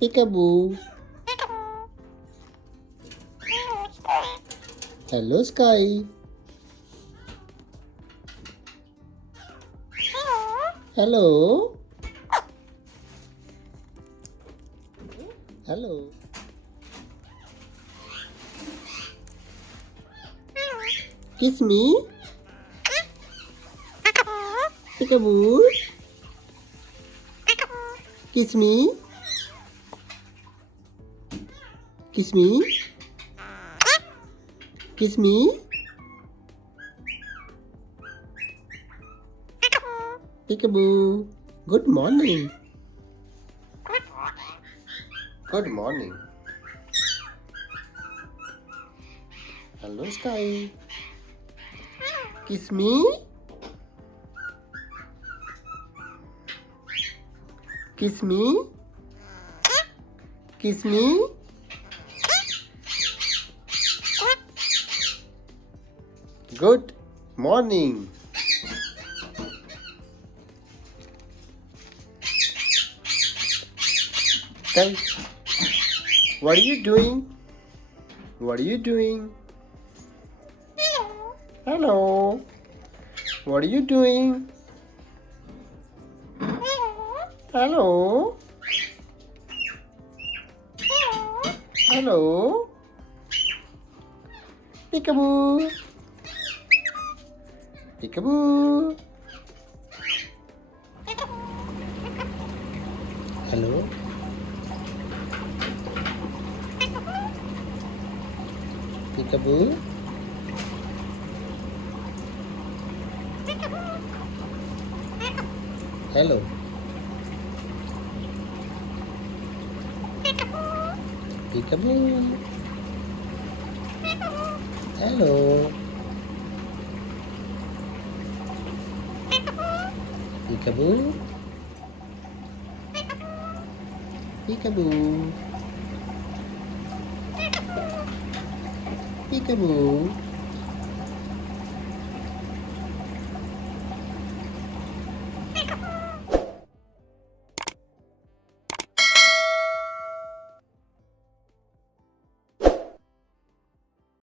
Peekaboo. Hello, Sky. Hello. Hello. Kiss me. Peekaboo. Kiss me. Kiss me. Kiss me. Peekaboo. Good morning. Good morning. Hello, Sky. Kiss me. Kiss me. Kiss me. Good morning. Sky, what are you doing? What are you doing? Hello. What are you doing? Hello. Hello. Peekaboo. Peekaboo. Hello. Peekaboo. Hello. Peekaboo. Hello. Peekaboo. Peekaboo. Peekaboo.